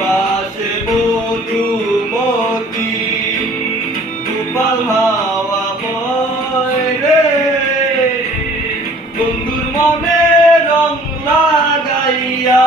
পাশে মধুমতি গোপাল হাওয়া বয় রে। বন্ধুর মনে রং লাগাইয়া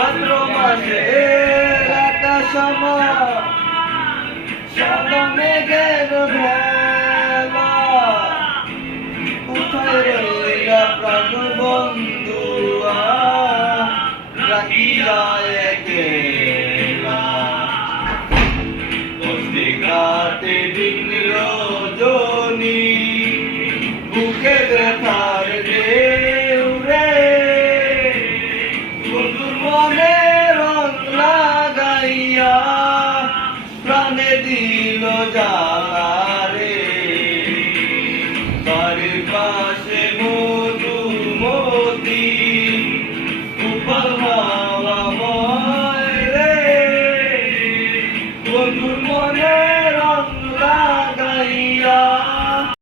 ভাদ্র মাসের আকাশ আমার সাদা মেঘের রইলা প্রাণ বন্ধু রাখিয়া একেলা কাটে দিন রজনী বুকে ব্যথার ঢেউ রে মনে রং লাগাইয়া প্রাণে দিল জ্বালা রে। বাড়ির পাশে মধুমতি উপর হাওয়া রে। বন্ধুর মনে